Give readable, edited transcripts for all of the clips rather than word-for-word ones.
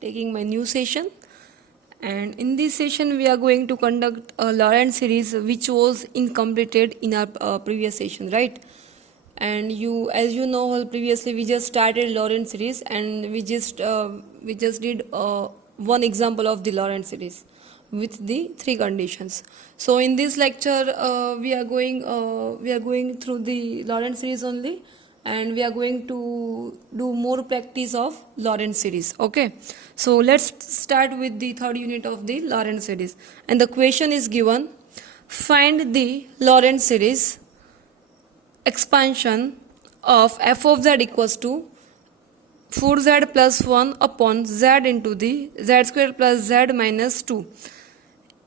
taking my new session, and in this session we are going to conduct a Lorentz series which was incompleted in our previous session, right? And as you know, previously we just started Lorentz series, and we just did one example of the Lorentz series with the three conditions. So in this lecture we are going through the Lorentz series only, and we are going to do more practice of Lorentz series. Okay, so let's start with the third unit of the Lorentz series, and the question is given: find the Lorentz series expansion of f of z equals to 4z plus 1 upon z into the z square plus z minus 2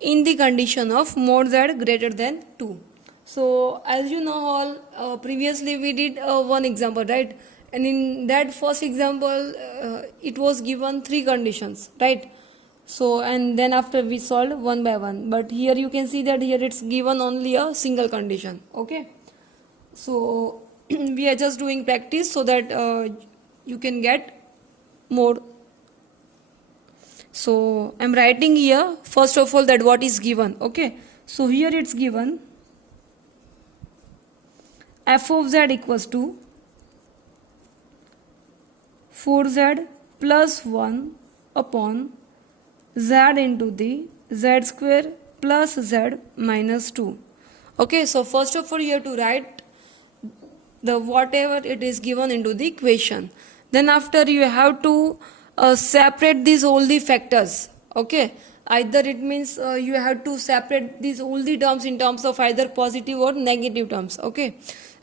in the condition of mod z greater than 2. So as you know all, previously we did one example, right? And in that first example it was given three conditions, right? So and then after we solved one by one, but here you can see that here it's given only a single condition. Okay, so we are just doing practice so that you can get more. So I'm writing here first of all that what is given. Okay, so here it's given f of z equals to 4z plus 1 upon z into the z square plus z minus 2. Okay, so first of all you have to write the whatever it is given into the equation. Then after you have to separate these all the factors. Okay, either it means you have to separate these all the terms in terms of either positive or negative terms. Okay,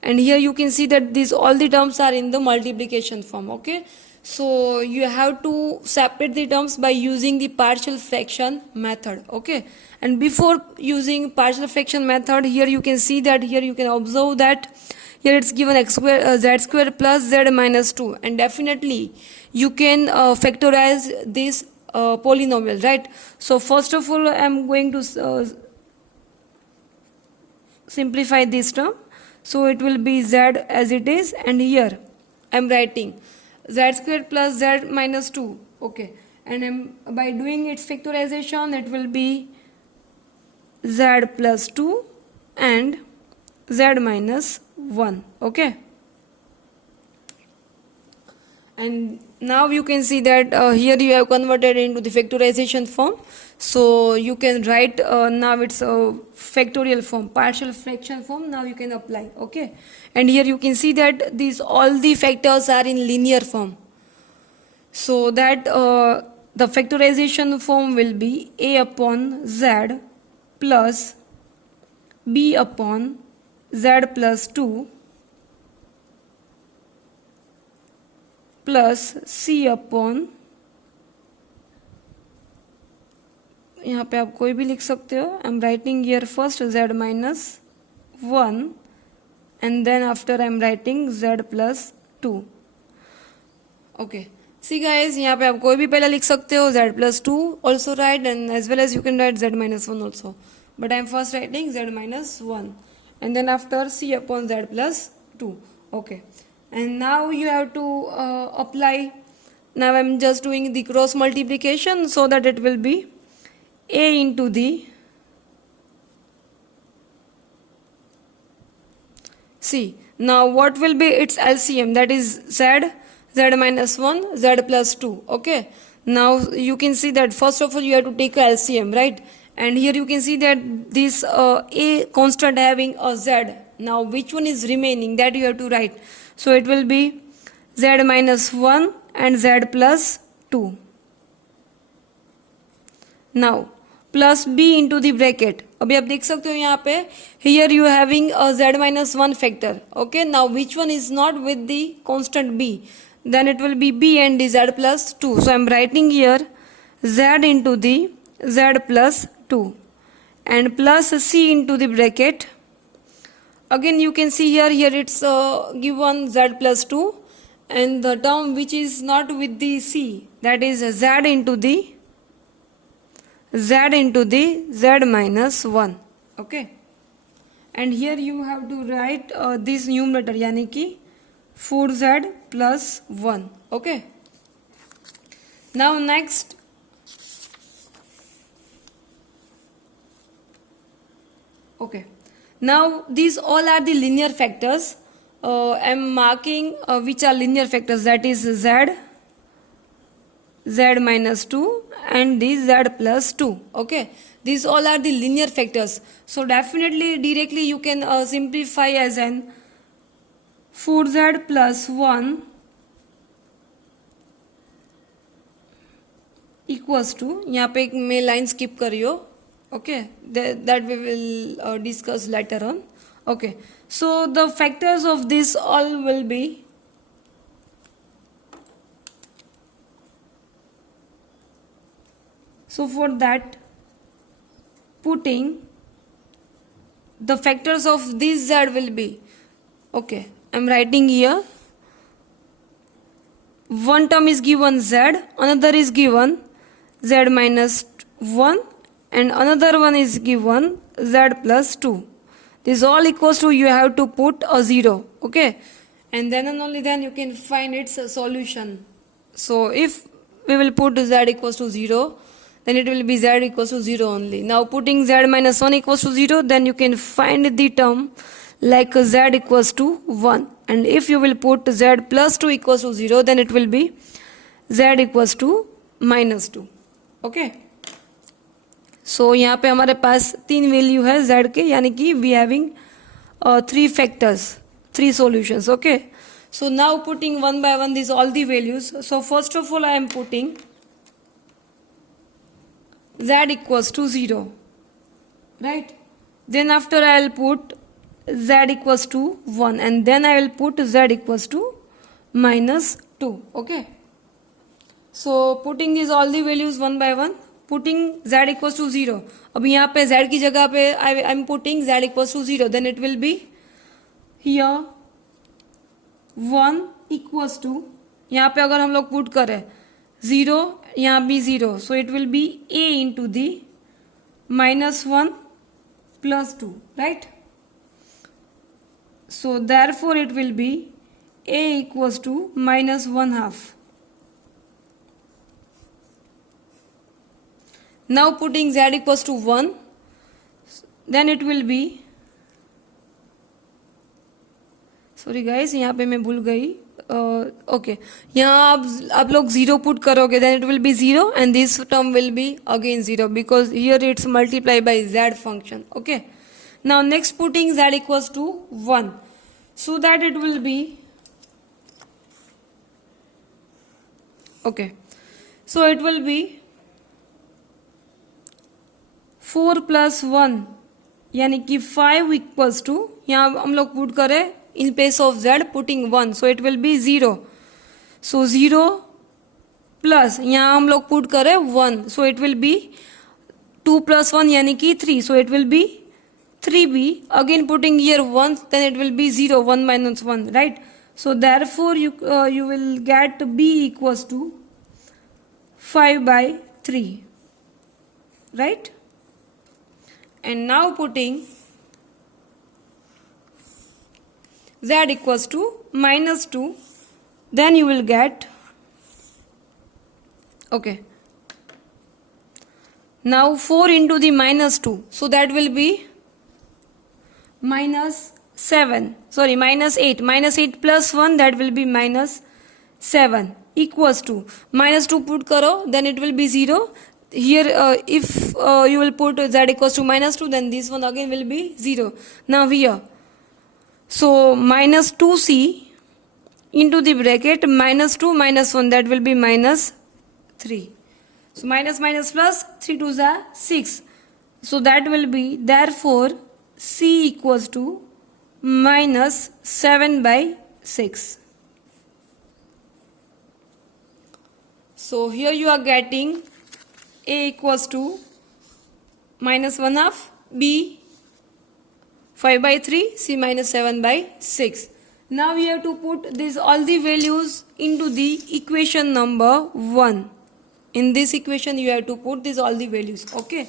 and here you can see that these all the terms are in the multiplication form. Okay, so you have to separate the terms by using the partial fraction method. Okay, and before using partial fraction method, here you can see that here you can observe that here it's given x square z square plus z minus 2, and definitely you can factorize this polynomial, right? So first of all I'm going to simplify this term, so it will be z as it is, and here I'm writing z square plus z minus 2. Okay, and by doing its factorization it will be z plus 2 and z minus 1. Okay, and now you can see that here you have converted into the factorization form, so you can write now it's a factorial form, partial fraction form. Now you can apply. Okay, and here you can see that these all the factors are in linear form, so that the factorization form will be a upon z plus b upon z plus 2 plus c upon, यहाँ पे आप कोई भी लिख सकते हो. I am writing here first z minus 1 and then after I am writing z plus 2. Okay, see guys, यहाँ पे आप कोई भी पहले लिख सकते हो. z plus 2 also write, and as well as you can write z minus 1 also, but I am first writing z minus 1 and then after c upon z plus 2. Okay, and now you have to apply. Now I'm just doing the cross multiplication so that it will be a into the c. Now what will be its LCM? That is z minus 1, z plus 2. Okay, now you can see that first of all you have to take a LCM, right? And here you can see that this a constant having a z. Now which one is remaining, that you have to write. So it will be z minus 1 and z plus 2. Now plus b into the bracket. अभी आप देख सकते हो यहाँ पे, here you having a z minus 1 factor. Okay, now which one is not with the constant b? Then it will be b and the z plus 2. So I am writing here z into the z plus 2 and plus c into the bracket. Again you can see here it's given z plus 2, and the term which is not with the c, that is z into the z minus 1. Okay, and here you have to write this numerator, यानी कि 4z plus 1. Okay, Now next, okay, now these all are the linear factors. I'm marking which are linear factors, that is z, z minus 2 and this z plus 2. Okay, these all are the linear factors. So definitely directly you can simplify as an 4z plus 1 equals to, यहाँ पे एक मैं line skip करियो, okay, that we will discuss later on. Okay, so the factors of this all will be so for that putting the factors of this z will be, okay, I'm writing here, one term is given z, another is given z minus 1 and another one is given z plus 2. This all equals to, you have to put a 0, okay, and then and only then you can find its solution. So if we will put z equals to 0, then it will be z equals to 0 only. Now putting z minus 1 equals to 0, then you can find the term like z equals to 1, and if you will put z plus 2 equals to 0, then it will be z equals to minus 2. Okay, so यहाँ पे हमारे पास 3 value है z के, यानी कि we having 3 factors, 3 solutions. Okay, so now putting one by one these all the values. So first of all I am putting z equals to 0, right? Then after I will put z equals to 1 and then I will put z equals to minus 2. Okay, so putting these all the values one by one, putting z equals to 0. अब यहाँ पे z की जगह पे I am putting z equals to 0, then it will be here 1 equals to, यहाँ पे अगर हम लोग पुट करें 0, यहाँ भी 0, so it will be a into the minus 1 plus 2, right? So therefore it will be a equals to minus 1 half. Now putting z equals to 1, then it will be, sorry guys, यहाँ पे मैं भूल गई, okay, यहाँ आप लोग 0 put करोगे, then it will be 0 and this term will be again 0 because here it's multiplied by z function. Okay, now next putting z equals to 1, so that it will be, okay, so it will be 4 plus 1 यानी कि 5 equals to, यहाँ हम लोग put करें in place of z putting 1, so it will be 0, so 0 plus यहाँ हम लोग put करें 1, so it will be 2 plus 1 यानी कि 3, so it will be 3b, again putting here 1, then it will be 0, 1 minus 1, right? So therefore you will get b equals to 5 by 3, right? And now putting z equals to minus 2, then you will get, okay, now 4 into the minus 2, so that will be minus 7, sorry, minus 8, minus 8 plus 1, that will be minus 7 equals to, minus 2 put karo, then it will be 0. Here if you will put z equals to minus 2, then this one again will be 0. Now here, so minus 2c into the bracket minus 2 minus 1, that will be minus 3. So minus minus plus 3 2s are 6. So that will be, therefore c equals to minus 7 by 6. So here you are getting a equals to minus 1 half, b 5 by 3, c minus 7 by 6. Now we have to put this all the values into the equation number 1. In this equation you have to put this all the values, okay,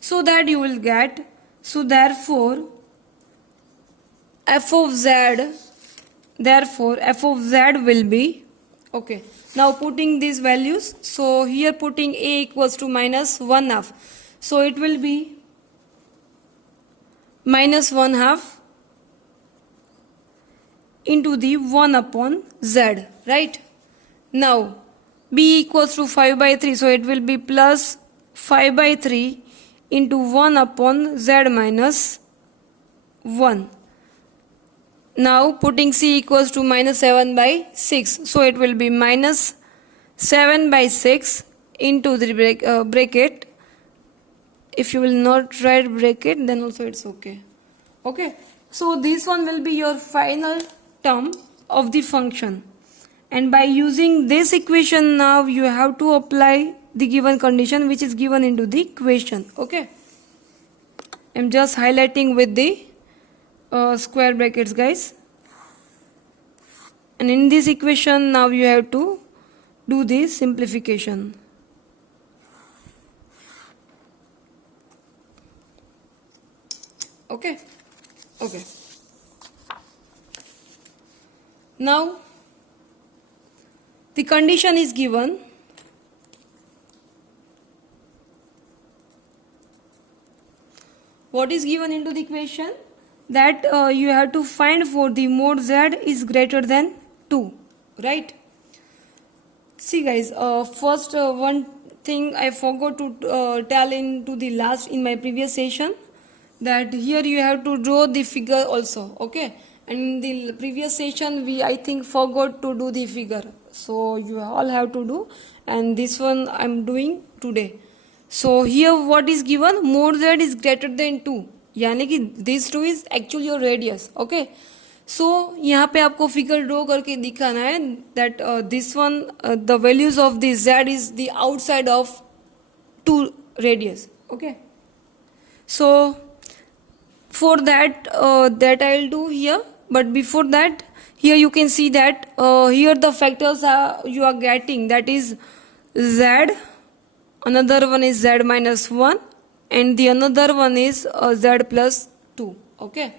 so that you will get, so therefore f of z will be Okay, now putting these values, so here putting a equals to minus 1/2, so it will be minus 1/2 into the 1 upon z, right? Now b equals to 5 by 3, so it will be plus 5 by 3 into 1 upon z minus 1. Now putting c equals to minus 7 by 6, so it will be minus 7 by 6 into the bracket. If you will not write bracket, then also it's okay. Okay, so this one will be your final term of the function, and by using this equation now you have to apply the given condition which is given into the equation. Okay, I'm just highlighting with the square brackets, guys, and in this equation now you have to do the simplification. Okay, okay. Now the condition is given. What is given into the equation? That you have to find for the mod z is greater than 2, right? See guys, first one thing I forgot to tell in my previous session, that here you have to draw the figure also. Okay, and in the previous session I think forgot to do the figure, so you all have to do, and this one I'm doing today. So here what is given, mod z is greater than 2, यानी कि this 2 is actually your radius. Okay, so यहाँ पे आपको figure draw करके दिखाना है that this one the values of the z is the outside of 2 radius. Okay, so for that I'll do here, but before that here you can see that here the factors you are getting, that is z, another one is z minus 1, and the another one is z plus 2. Okay,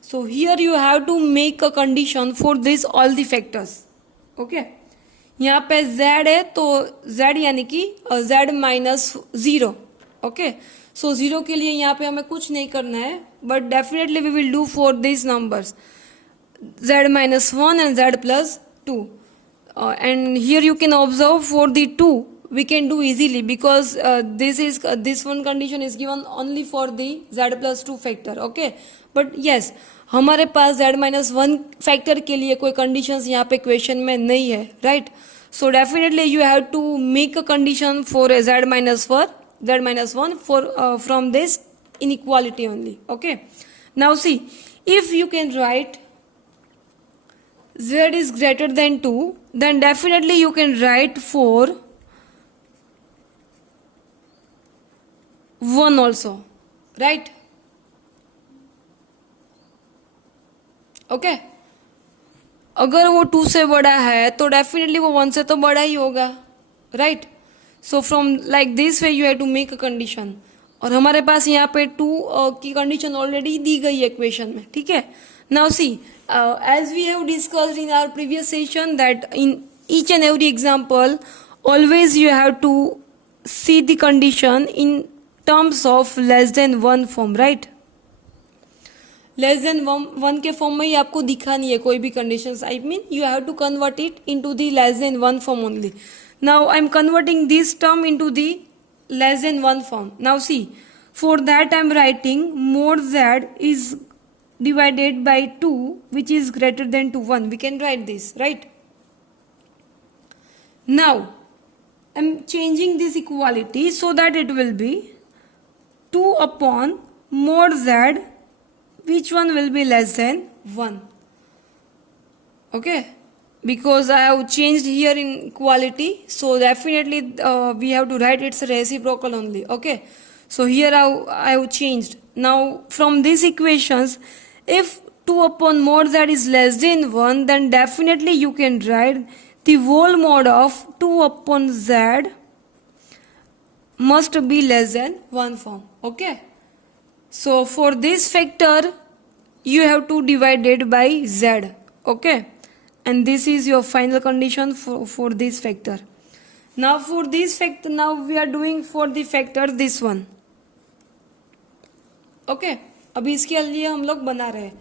so here you have to make a condition for this all the factors. Okay, यहाँ पे z है तो z यानी कि z minus 0. Okay, so 0 के लिए यहाँ पे हमें कुछ नहीं करना है, but definitely we will do for these numbers z minus 1 and z plus 2. And here you can observe for the 2 we can do easily, because this one condition is given only for the z plus 2 factor. Okay, but yes, हमारे पास z minus 1 factor के लिए कोई conditions यहाँ पे question में नहीं है, right? So definitely you have to make a condition for a z minus 1 for from this inequality only. Okay, now see, if you can write z is greater than 2, then definitely you can write for 1 also, right? Okay, अगर वो 2 से बड़ा है तो definitely वो 1 से तो बड़ा ही होगा, right? So from like this way you have to make a condition, और हमारे पास यहाँ पे 2 की कंडीशन ऑलरेडी दी गई है इक्वेशन में. ठीक है, now see as we have discussed in our previous session that in each and every example always you have to see the condition in terms of less than 1 form, right? Less than 1 के form में ही आपको दिखानी है कोई भी conditions. I mean you have to convert it into the less than 1 form only. Now I am converting this term into the less than 1 form. Now see, for that I am writing mod z is divided by 2 which is greater than to 1. We can write this, right? Now I am changing this equality so that it will be 2 upon mod z, which one will be less than 1. Okay, because I have changed here in equality, so definitely we have to write its reciprocal only. Okay, so here I have changed. Now from these equations, if 2 upon mod z is less than 1, then definitely you can write the whole mod of 2 upon z must be less than 1 form. Okay, so for this factor you have to divide it by z. Okay, and this is your final condition for this factor. Now for this factor, now we are doing for the factor this one. Okay, अभी इसके लिए हम लोग बना रहे हैं.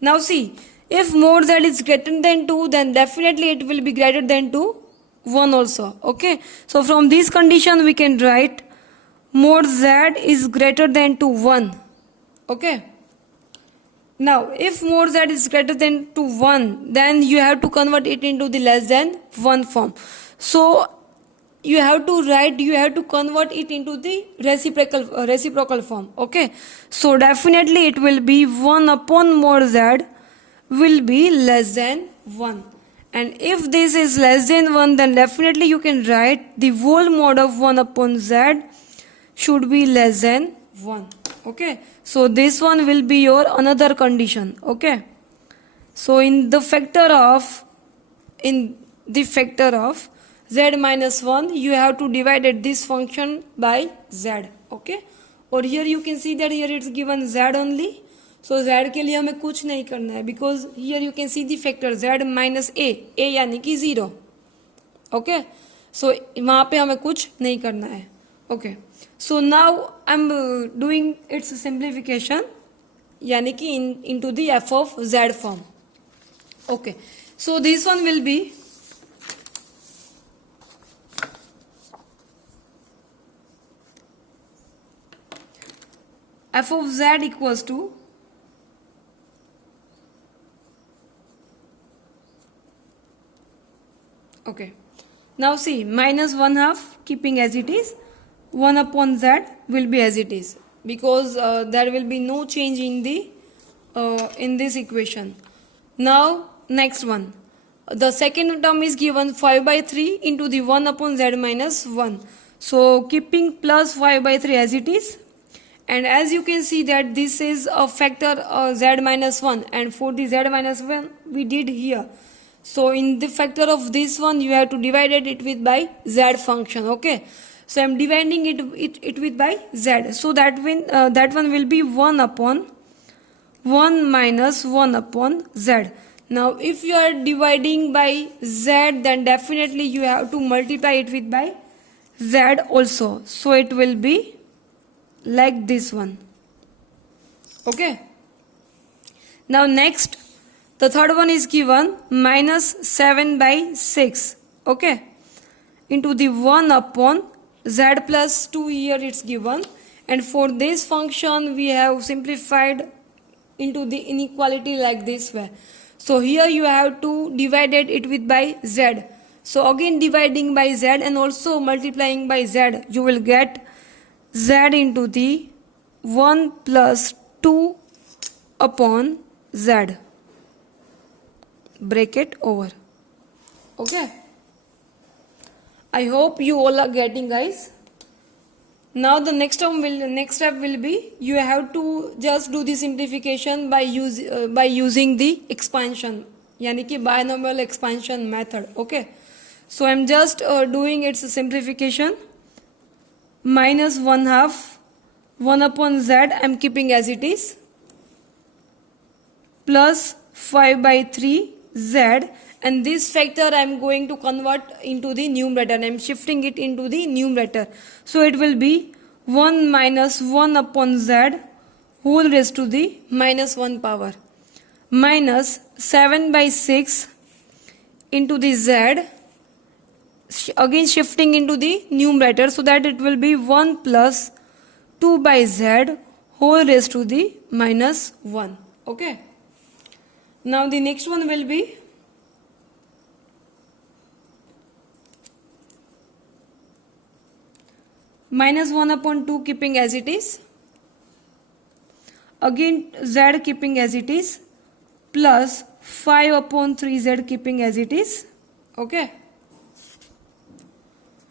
Now see, if mod z is greater than 2, then definitely it will be greater than 2 1 also. Okay, so from this condition we can write mod z is greater than to 1. Okay, now if mod z is greater than to 1, then you have to convert it into the less than 1 form. So you have to convert it into the reciprocal form. Okay, so definitely it will be 1 upon mod z will be less than 1, and if this is less than 1, then definitely you can write the whole mod of 1 upon z should be less than 1. Okay, so this one will be your another condition. Okay, so in the factor of z minus 1, you have to divide this function by z. Okay, or here you can see that here it's given z only. So z के लिए हमें कुछ नहीं करना है, because here you can see the factor z minus a यानी कि 0. Okay, so वहाँ पे हमें कुछ नहीं करना है. Okay, so now I'm doing its simplification, यानी कि into the f of z form. Okay, so this one will be f of z equals to okay, now see, minus 1 half keeping as it is, 1 upon z will be as it is, because there will be no change in the in this equation. Now next one, the second term is given 5 by 3 into the 1 upon z minus 1. So keeping plus 5 by 3 as it is, and as you can see that this is a factor z minus 1, and for the z minus 1 we did here. So in the factor of this one, you have to divide it with by z function. Okay, so I'm dividing it with by z, so that one will be 1 upon 1 minus 1 upon z. Now if you are dividing by z, then definitely you have to multiply it with by z also, so it will be like this one. Okay, now next, the third one is given minus 7 by 6, okay, into the 1 upon z plus 2, here it's given, and for this function we have simplified into the inequality like this way. So here you have to divide it with by z. So again dividing by z and also multiplying by z, you will get z into the 1 plus 2 upon z. Bracket over. Okay, I hope you all are getting, guys. Now the next step will be, you have to just do the simplification by using the expansion, यानी कि binomial expansion method. Okay, so I'm just doing its simplification. Minus 1 half 1 upon z I'm keeping as it is, plus 5 by 3 z, and this factor I'm going to convert into the numerator. I'm shifting it into the numerator, so it will be 1 minus 1 upon z whole raised to the minus 1 power, minus 7 by 6 into the z, again shifting into the numerator, so that it will be 1 plus 2 by z whole raised to the minus 1. Okay, now the next one will be minus 1 upon 2 keeping as it is, again z keeping as it is, plus 5 upon 3 z keeping as it is. Okay,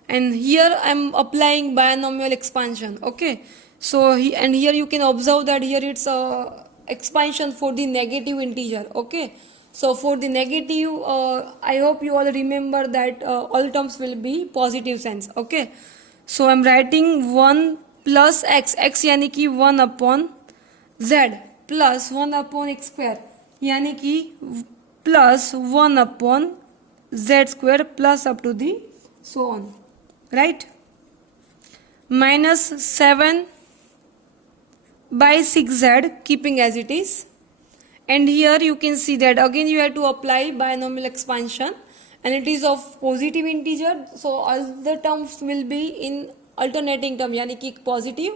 and here I am applying binomial expansion. Okay, so here you can observe that here it's a expansion for the negative integer. Okay, so for the negative, I hope you all remember that all terms will be positive signs. Okay, so I'm writing 1 plus x यानी कि 1 upon z plus 1 upon x square यानी कि plus 1 upon z square plus up to the so on, right? Minus 7 by 6z keeping as it is, and here you can see that again you have to apply binomial expansion, and it is of positive integer, so all the terms will be in alternating term, yani ki positive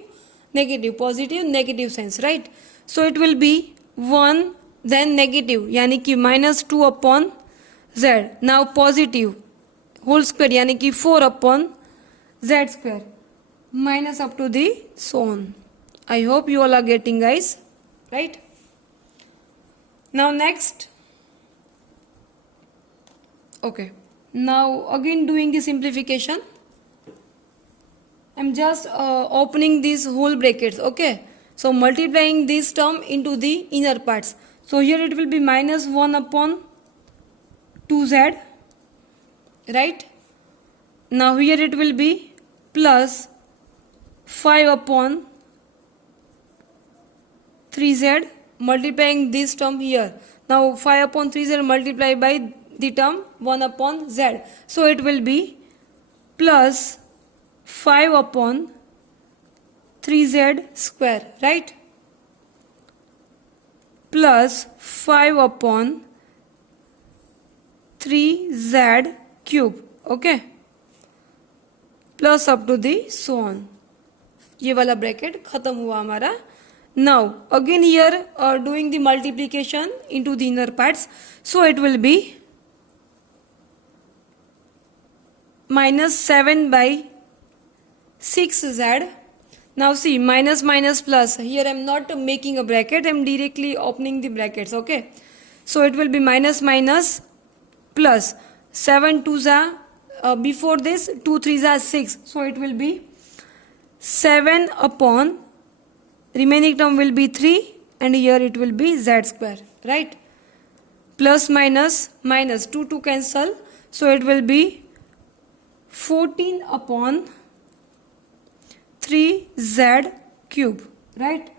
negative sense, right? So it will be 1 then negative, yani ki minus 2 upon z, now positive whole square, yani ki 4 upon z square, minus up to the so on. I hope you all are getting, guys, right? Now next, okay, now again doing the simplification. I'm just opening these whole brackets, okay? So multiplying this term into the inner parts. So here it will be minus 1 upon 2z, right? Now here it will be plus 5 upon 3z, multiplying this term here. Now 5 upon 3z multiplied by the term 1 upon z. So it will be plus 5 upon 3z square, right? Plus 5 upon 3z cube, okay? Plus up to the so on. ये वाला bracket खत्म हुआ हमारा. Now again here doing the multiplication into the inner parts, so it will be minus 7 by 6z. Now see, minus minus plus, here I am not making a bracket, I am directly opening the brackets, okay? So it will be minus minus plus 7 2s are before this 2 3s are 6, so it will be 7 upon remaining term will be 3, and here it will be z square, right? Plus minus minus 2 to cancel, so it will be 14 upon 3z cube, right?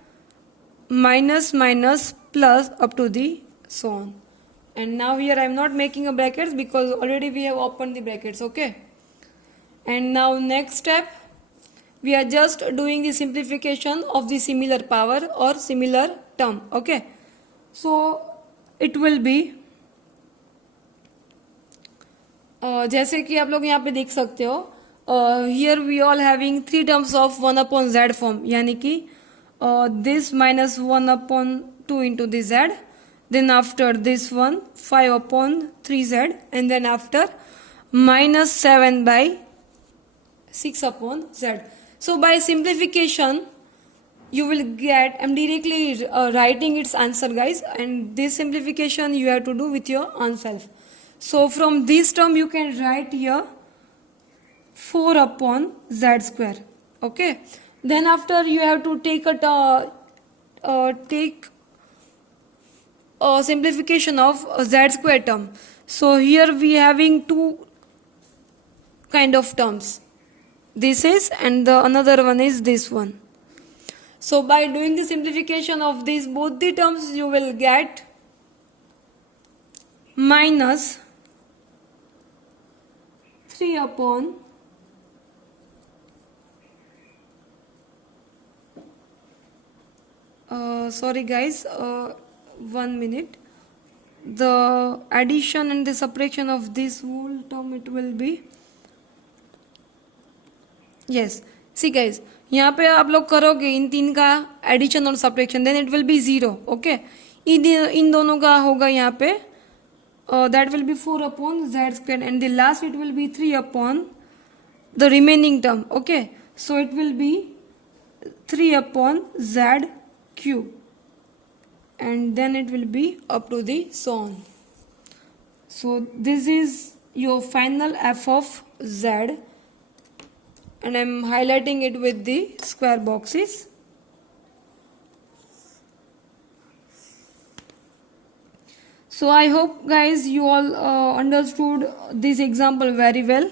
Minus minus plus up to the so on. And now here I am not making a brackets because already we have opened the brackets, okay? And now next step, we are just doing the simplification of the similar power or similar term, okay? So it will be जैसे कि आप लोग यहाँ पे देख सकते हो, here we all having 3 terms of 1 upon z form, यानी कि this minus 1 upon 2 into the z, then after this one 5 upon 3z, and then after minus 7 by 6 upon z. So by simplification you will get, I'm directly writing its answer, guys, and this simplification you have to do with your own self. So from this term you can write here 4 upon z square, okay? Then after you have to take a simplification of z square term. So here we having 2 kind of terms, this is, and the another one is this one. So by doing the simplification of these both the terms, you will get minus 3 upon sorry guys, 1 minute. The addition and the subtraction of this whole term, it will be, yes, see guys, यहाँ पे आप लोग करोगे इन 3 का addition और subtraction, then it will be 0, okay? इन दोनों का होगा यहाँ पे that will be 4 upon z square, and the last it will be 3 upon the remaining term, okay? So it will be 3 upon z cube, and then it will be up to the so on. So this is your final f of z, and I am highlighting it with the square boxes. So I hope guys you all understood this example very well,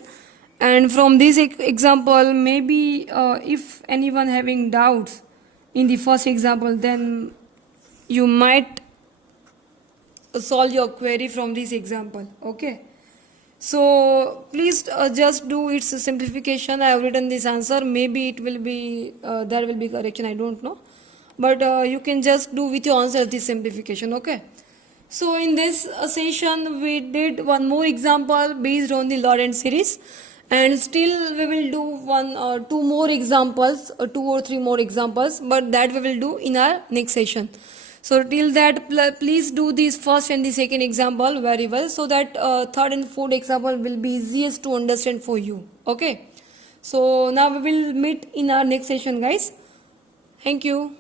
and from this example maybe if anyone having doubts in the first example, then you might solve your query from this example. Okay, so please just do its simplification. I have written this answer. Maybe it will be there will be correction, I don't know, but you can just do with your answer this simplification. Okay, so in this session we did one more example based on the Lorentz series, and still we will do one or two more examples, 2 or 3 more examples, but that we will do in our next session. So till that, please do this first and the second example very well, so that third and fourth example will be easiest to understand for you. Okay, so now we will meet in our next session, guys. Thank you.